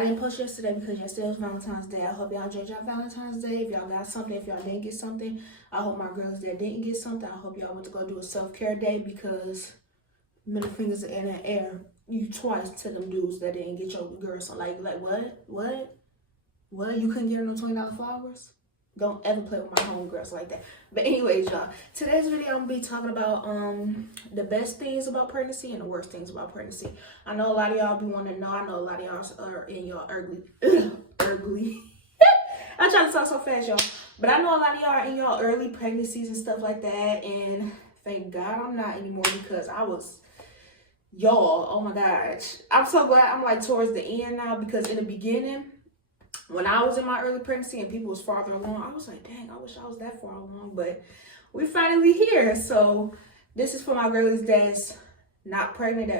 I didn't post yesterday because yesterday was Valentine's Day. I hope y'all enjoyed y'all Valentine's Day. If y'all got something, if y'all didn't get something, I hope my girls that didn't get something, I hope y'all went to go do a self-care day, because middle fingers in the air you twice to them dudes that didn't get your girl something. Like what? You couldn't get her no $20 flowers? Don't ever play with my homegirls like that. But anyways, y'all, today's video I'm gonna be talking about the best things about pregnancy and the worst things about pregnancy. I know a lot of y'all be wanting to know. I know a lot of y'all are in your early I'm trying to talk so fast, y'all. But I know a lot of y'all are in your early pregnancies and stuff like that. And thank God I'm not anymore, because I was, y'all, oh my gosh. I'm so glad I'm like towards the end now, because in the beginning, when I was in my early pregnancy and people was farther along, I was like, dang, I wish I was that far along. But we're finally here. So this is for my girlies that's not pregnant,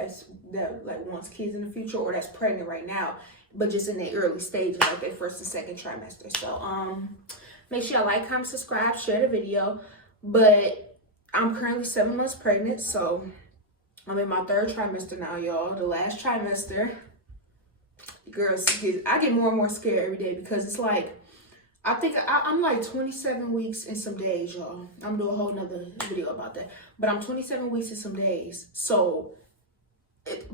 that like wants kids in the future, or that's pregnant right now, but just in the early stages, like their first and second trimester. So make sure y'all like, comment, subscribe, share the video. But I'm currently 7 months pregnant, so I'm in my third trimester now, y'all. The last trimester, girls, I get more and more scared every day, because it's like, I think I'm like 27 weeks in some days, y'all. I'm doing a whole nother video about that. But I'm 27 weeks in some days. So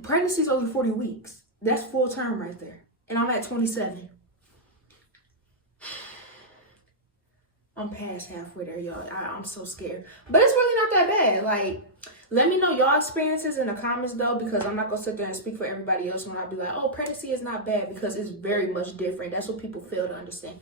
pregnancy is only 40 weeks. That's full term right there. And I'm at 27. I'm past halfway there, y'all. I'm so scared. But it's really not that bad. Like, let me know y'all experiences in the comments, though, because I'm not going to sit there and speak for everybody else when I be like, oh, pregnancy is not bad, because it's very much different. That's what people fail to understand.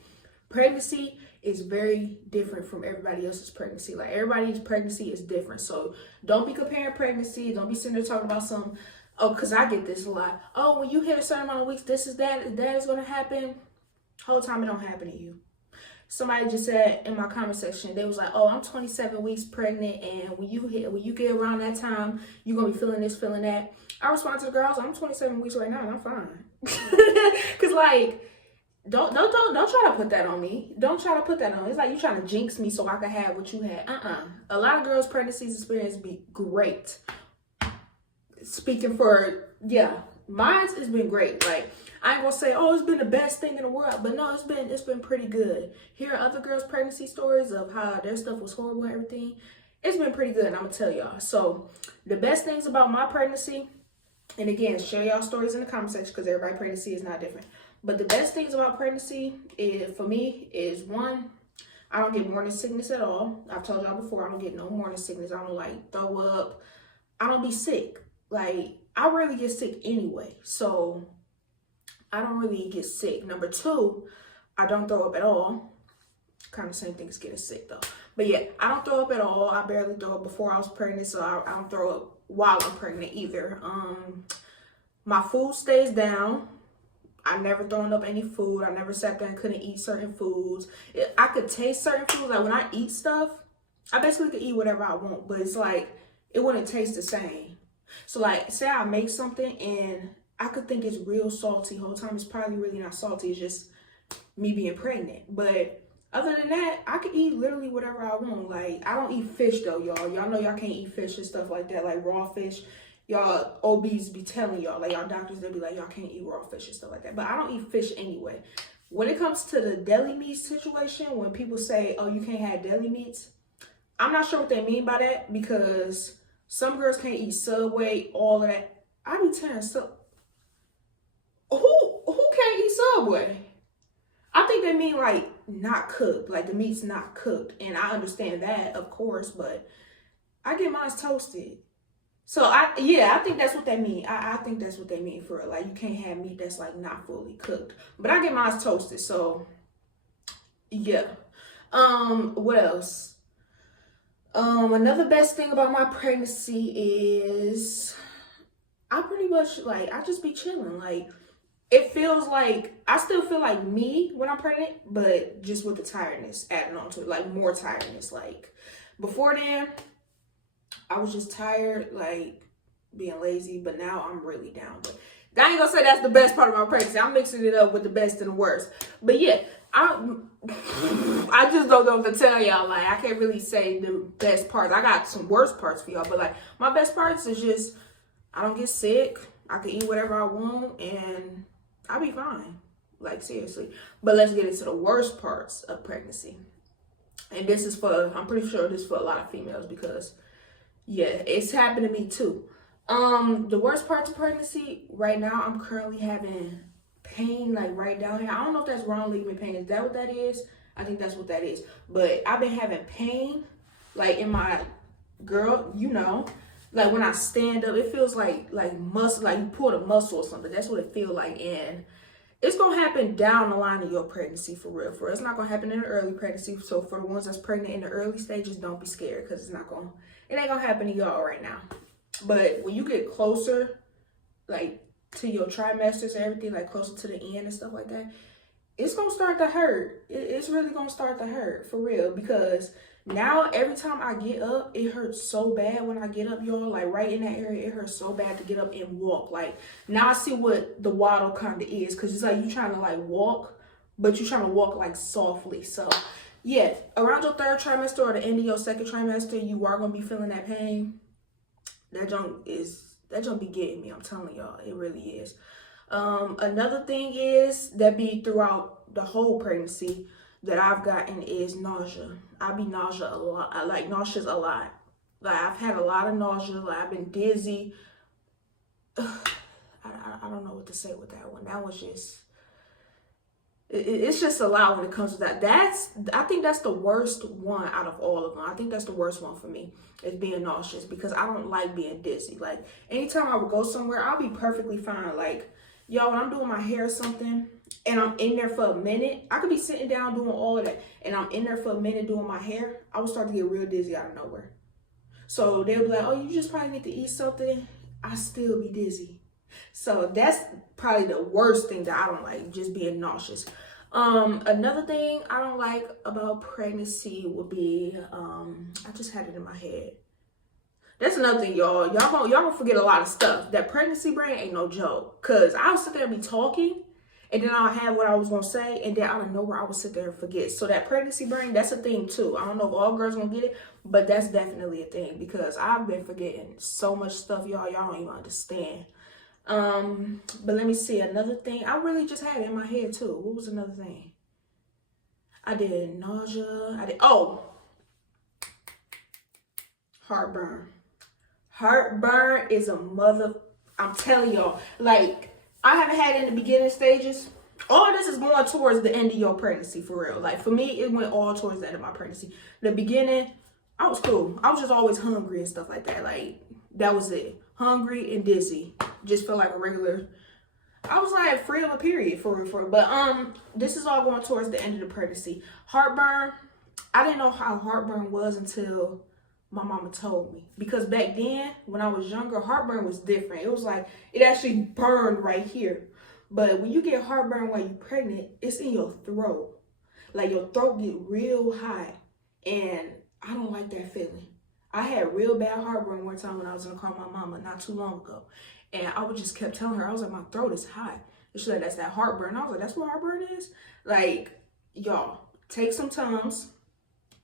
Pregnancy is very different from everybody else's pregnancy. Like, everybody's pregnancy is different. So don't be comparing pregnancy. Don't be sitting there talking about some, oh, because I get this a lot. Oh, when you hit a certain amount of weeks, this is that is going to happen. Whole time it don't happen to you. Somebody just said in my comment section, they was like, oh, I'm 27 weeks pregnant, and when you get around that time, you're going to be feeling this, feeling that. I respond to the girls, I'm 27 weeks right now, and I'm fine. Because, like, don't try to put that on me. Don't try to put that on me. It's like you trying to jinx me so I can have what you had. A lot of girls' pregnancies experience be great. Speaking for, yeah, mine's has been great. Like, I ain't gonna say, oh, it's been the best thing in the world, but no, it's been pretty good. Hearing other girls' pregnancy stories of how their stuff was horrible and everything, it's been pretty good, and I'm gonna tell y'all. So the best things about my pregnancy, and again, share y'all stories in the comment section, because everybody's pregnancy is not different. But the best things about pregnancy is, for me, is one, I don't get morning sickness at all. I've told y'all before, I don't get no morning sickness. I don't like throw up. I don't be sick. Like, I rarely get sick anyway. So I don't really get sick. Number two, I don't throw up at all. Kind of same thing as getting sick though. But yeah, I don't throw up at all. I barely throw up before I was pregnant, so I don't throw up while I'm pregnant either. My food stays down. I never thrown up any food. I never sat there and couldn't eat certain foods. I could taste certain foods. Like, when I eat stuff, I basically could eat whatever I want, but it's like, it wouldn't taste the same. So like, say I make something and I could think it's real salty the whole time. It's probably really not salty. It's just me being pregnant. But other than that, I could eat literally whatever I want. Like, I don't eat fish though, y'all. Y'all know y'all can't eat fish and stuff like that, like raw fish. Y'all OBs be telling y'all, like, y'all doctors, they be like, y'all can't eat raw fish and stuff like that. But I don't eat fish anyway. When it comes to the deli meat situation, when people say, oh, you can't have deli meats, I'm not sure what they mean by that, because some girls can't eat Subway, all of that. I be telling so who can't eat Subway? I think they mean like not cooked, like the meat's not cooked. And I understand that, of course, but I get mine toasted. So I think that's what they mean. I think that's what they mean for it. Like, you can't have meat that's like not fully cooked. But I get mine toasted, so yeah. What else? Another best thing about my pregnancy is I pretty much, like, I just be chilling. Like, it feels like, I still feel like me when I'm pregnant, but just with the tiredness adding on to it, like more tiredness. Like, before then, I was just tired, like being lazy, but now I'm really down. But I ain't gonna say that's the best part of my pregnancy. I'm mixing it up with the best and the worst. But yeah, I just don't know what to tell y'all. Like, I can't really say the best parts. I got some worst parts for y'all, but like, my best parts is just, I don't get sick. I can eat whatever I want, and I'll be fine. Like, seriously. But let's get into the worst parts of pregnancy. And this is for, I'm pretty sure this is for a lot of females because, yeah, it's happened to me too. The worst parts of pregnancy, right now, I'm currently having pain, like, right down here. I don't know if that's wrong ligament pain. Is that what that is? I think that's what that is. But I've been having pain, like, in my, girl, you know, like, when I stand up, it feels like muscle, like you pulled a muscle or something. That's what it feels like. And it's gonna happen down the line of your pregnancy, for real. It's not gonna happen in the early pregnancy. So for the ones that's pregnant in the early stages, don't be scared, because it ain't gonna happen to y'all right now. But when you get closer, like, to your trimesters and everything, like closer to the end and stuff like that, it's gonna start to hurt. It's really gonna start to hurt, for real, because now every time I get up, it hurts so bad when I get up, y'all. Like, right in that area, it hurts so bad to get up and walk. Like, now I see what the waddle kind of is, because it's like you trying to, like, walk, but you're trying to walk, like, softly. So yeah, around your third trimester or the end of your second trimester, you are gonna be feeling that pain. That junk be getting me, I'm telling y'all. It really is. Another thing is that be throughout the whole pregnancy that I've gotten is nausea. I be nauseous a lot. Like, I've had a lot of nausea. Like, I've been dizzy. I don't know what to say with that one. That was just, it's just a lot when it comes to that. I think that's the worst one out of all of them. I think that's the worst one for me, is being nauseous, because I don't like being dizzy. Like, anytime I would go somewhere, I'll be perfectly fine. Like, y'all, when I'm doing my hair or something and I'm in there for a minute, I could be sitting down doing all of that and I'm in there for a minute doing my hair, I would start to get real dizzy out of nowhere. So they'll be like, oh, you just probably need to eat something. I still be dizzy. So that's probably the worst thing that I don't like, just being nauseous. Another thing I don't like about pregnancy would be, I just had it in my head. That's another thing, y'all. Y'all gonna forget a lot of stuff. That pregnancy brain ain't no joke. Cause I'll sit there and be talking, and then I'll have what I was gonna say, and then out of nowhere I will sit there and forget. So that pregnancy brain, that's a thing too. I don't know if all girls gonna get it, but that's definitely a thing, because I've been forgetting so much stuff, y'all. Y'all don't even understand. But let me see, another thing. I really just had it in my head too. What was another thing? I did nausea. Heartburn. Heartburn is a mother. I'm telling y'all, like, I haven't had it in the beginning stages. All this is going towards the end of your pregnancy, for real. Like, for me, it went all towards the end of my pregnancy. The beginning, I was cool. I was just always hungry and stuff like that. Like, that was it. Hungry and dizzy. Just felt like a regular. I was like free of a period, for real. But this is all going towards the end of the pregnancy. Heartburn. I didn't know how heartburn was until my mama told me, because back then when I was younger, heartburn was different. It was like, it actually burned right here. But when you get heartburn while you're pregnant, it's in your throat. Like, your throat get real hot, and I don't like that feeling. I had real bad heartburn one time when I was in the car with my mama not too long ago, and I would just kept telling her, I was like, my throat is hot. And she's like, that's that heartburn. I was like, that's what heartburn is? Like, y'all, take some Tums.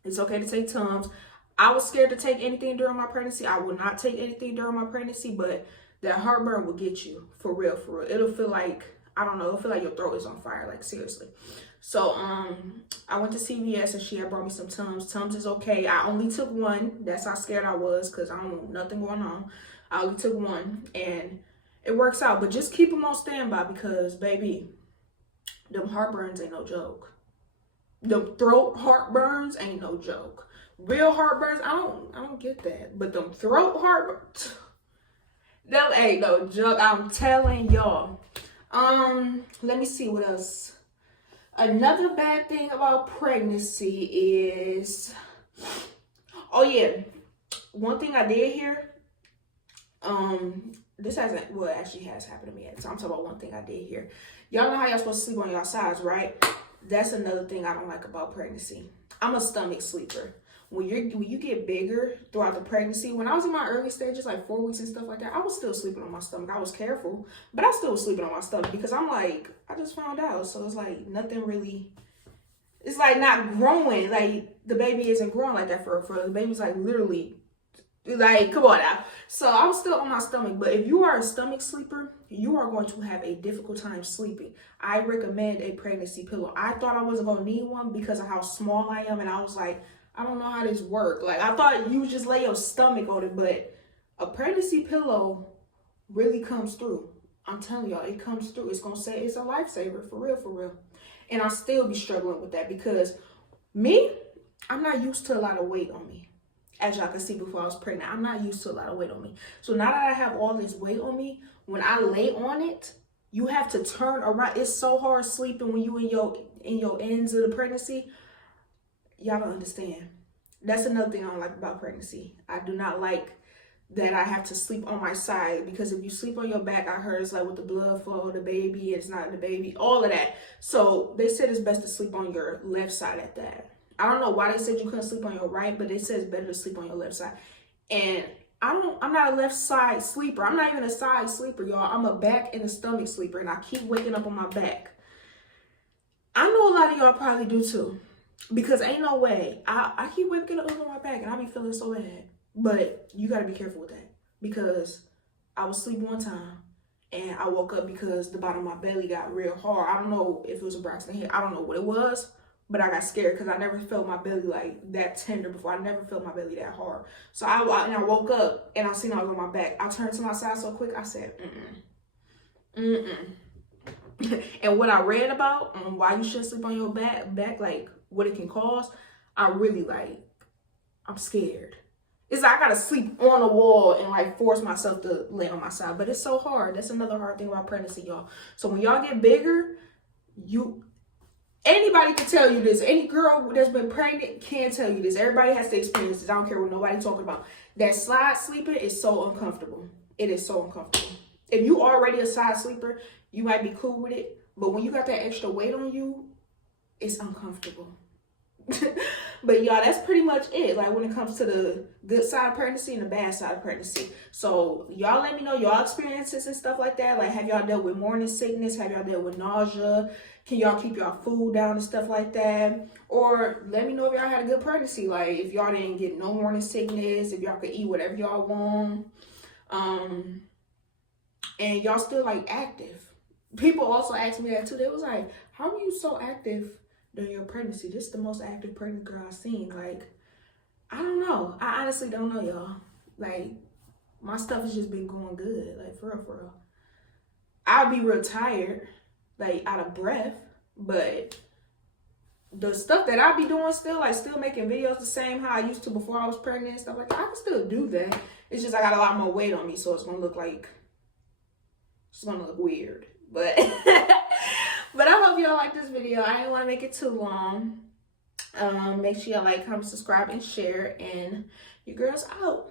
It's okay to take Tums. I was scared to take anything during my pregnancy. I would not take anything during my pregnancy, but that heartburn will get you, for real. It'll feel like, I don't know, it'll feel like your throat is on fire, like, seriously. So, I went to CVS and she had brought me some Tums. Tums is okay. I only took one. That's how scared I was, because I don't want nothing going on. I only took one, and it works out. But just keep them on standby, because, baby, them heartburns ain't no joke. Them throat heartburns ain't no joke. Real heartburns, I don't get that. But them throat heartburns, them ain't no joke. I'm telling y'all. Let me see what else. Another bad thing about pregnancy is, oh yeah, one thing I did hear. This hasn't, well, it actually has happened to me yet. So I'm talking about one thing I did hear. Y'all know how y'all supposed to sleep on y'all sides, right? That's another thing I don't like about pregnancy. I'm a stomach sleeper. When you get bigger throughout the pregnancy, when I was in my early stages, like 4 weeks and stuff like that, I was still sleeping on my stomach. I was careful, but I still was sleeping on my stomach, because I'm like, I just found out. So it's like nothing really, it's like not growing. Like, the baby isn't growing like that for the baby's like literally Like, come on now. So I'm still on my stomach, but if you are a stomach sleeper, you are going to have a difficult time sleeping. I recommend a pregnancy pillow. I thought I wasn't gonna need one because of how small I am, and I was like, I don't know how this works. Like, I thought you just lay your stomach on it, but a pregnancy pillow really comes through. I'm telling y'all, it comes through. It's gonna say it's a lifesaver, for real, for real. And I still be struggling with that because me, I'm not used to a lot of weight on me. As y'all can see, before I was pregnant, I'm not used to a lot of weight on me. So now that I have all this weight on me, when I lay on it, you have to turn around. It's so hard sleeping when you in your ends of the pregnancy. Y'all don't understand. That's another thing I don't like about pregnancy. I do not like that I have to sleep on my side, because if you sleep on your back, I heard it's like with the blood flow of the baby, it's not the baby, all of that. So they said it's best to sleep on your left side at that. I don't know why they said you couldn't sleep on your right, but they said it's better to sleep on your left side. And I'm not a left side sleeper. I'm not even a side sleeper, y'all. I'm a back and a stomach sleeper, and I keep waking up on my back. I know a lot of y'all probably do too, because ain't no way. I keep waking up on my back, and I be feeling so bad. But you got to be careful with that, because I was asleep one time, and I woke up because the bottom of my belly got real hard. I don't know if it was a Braxton Hicks. I don't know what it was. But I got scared because I never felt my belly like that tender before. I never felt my belly that hard. So I woke up and I seen I was on my back. I turned to my side so quick. I said, And what I read about on why you should sleep on your back, like what it can cause, I really I'm scared. It's like I gotta sleep on the wall and like force myself to lay on my side. But it's so hard. That's another hard thing about pregnancy, y'all. So when y'all get bigger, anybody can tell you this. Any girl that's been pregnant can tell you this. Everybody has to experience this. I don't care what nobody talking about. That side sleeping is so uncomfortable. It is so uncomfortable. If you already a side sleeper, you might be cool with it. But when you got that extra weight on you, it's uncomfortable. But y'all, that's pretty much it. Like when it comes to the good side of pregnancy and the bad side of pregnancy. So y'all let me know y'all experiences and stuff like that. Like, have y'all dealt with morning sickness? Have y'all dealt with nausea? Can y'all keep y'all food down and stuff like that? Or let me know if y'all had a good pregnancy. Like if y'all didn't get no morning sickness, if y'all could eat whatever y'all want. And y'all still like active. People also asked me that too. They was like, how are you so active during your pregnancy? This is the most active pregnant girl I've seen. Like, I don't know. I honestly don't know, y'all. Like, my stuff has just been going good. Like, for real, for real. I'll be real tired, like out of breath, but the stuff that I'll be doing still, like still making videos the same how I used to before I was pregnant and stuff like that, I can still do that. It's just I got a lot more weight on me, so it's gonna look weird. But but I hope y'all like this video. I didn't want to make it too long. Make sure y'all like, comment, subscribe, and share. And your girl's out.